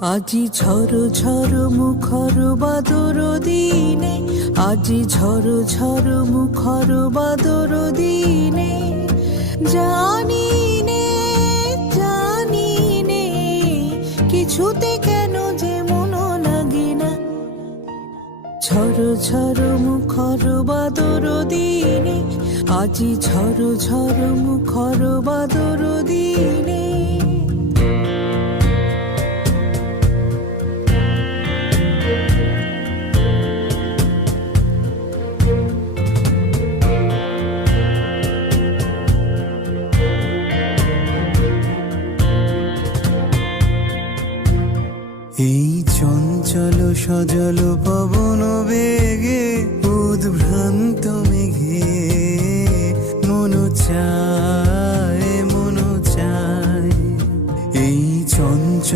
আজি ঝড় ঝড় মুখর বাদর দিনে, আজি ঝড় ঝড় মুখর বাদর দিনে, জানি নে জানি নে কিছুতে কেন যে মন লাগে না। ঝড় ঝড় মুখর বাদর দিনে, আজি ঝড় ঝড় মুখর বাদর দিনে। এই চঞ্চল সজল পবন বেগে উদ্ভ্রান্ত মেঘে মন চায়